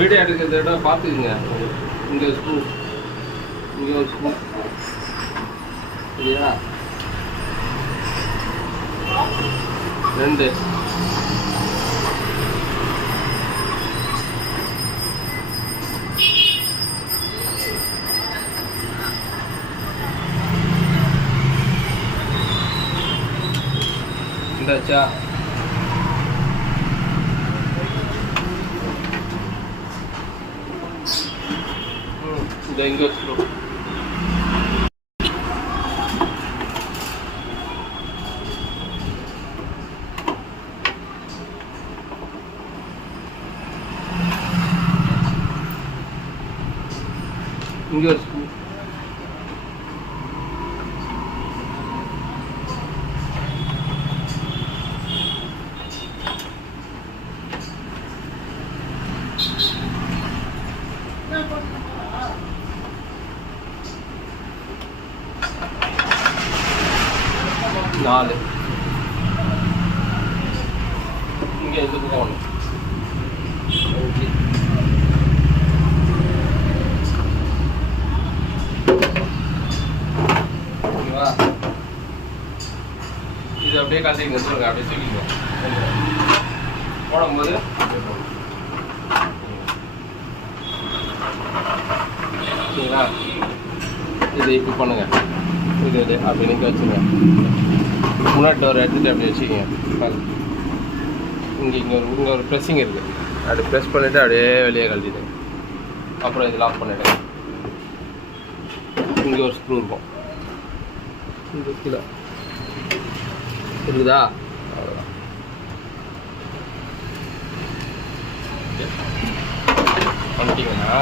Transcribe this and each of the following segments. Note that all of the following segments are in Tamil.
வீடியோ எடுக்கிறத விட பார்த்துக்குங்க. இங்கே ஒரு ஸ்க்ரூ, இங்கே ஒரு ஸ்க்ரூ சரியா, 2 இந்தாச்சா. இந்த இங்கே ஒரு ஸ்க்ரூ, இங்கே ஒரு ஸ்க்ரூ, நாலு இங்கே இது பக்கம் ஒன்று. ஓகேவா? இது அப்படியே கலத்திங்க சொல்லுங்க, அப்படியே தூக்கிங்க போடும்போது ஓகேங்களா? இதை இப்போ பண்ணுங்க. இது அப்படி நிற்க வச்சுங்க. முன்னாடி டோர் எடுத்துகிட்டு அப்படி வச்சுக்கிங்க. இங்கே ஒரு ப்ரெஸ்ஸிங் இருக்குது, அப்படி ப்ரெஸ் பண்ணிவிட்டு அப்படியே வெளியே கழட்டிட்டு அப்புறம் இது லாக் பண்ணிவிடுங்க. இங்கே ஒரு ஸ்க்ரூ இருக்கும், இந்த கீழே இருக்குதா? அவ்வளோதான். பண்ணிட்டீங்கன்னா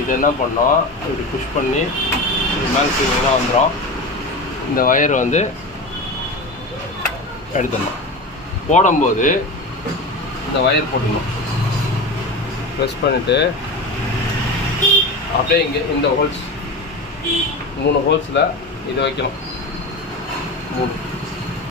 இது என்ன பண்ணோம், இப்படி புஷ் பண்ணி மேலே சீக்கிரம் வந்துடும். இந்த வயர் வந்து எடுத்துடணும். போடும்போது இந்த வயர் போட்டுடணும். ப்ரெஸ் பண்ணிவிட்டு அப்படியே இங்கே இந்த ஹோல்ஸ் 3 ஹோல்ஸில் இதை வைக்கணும். 3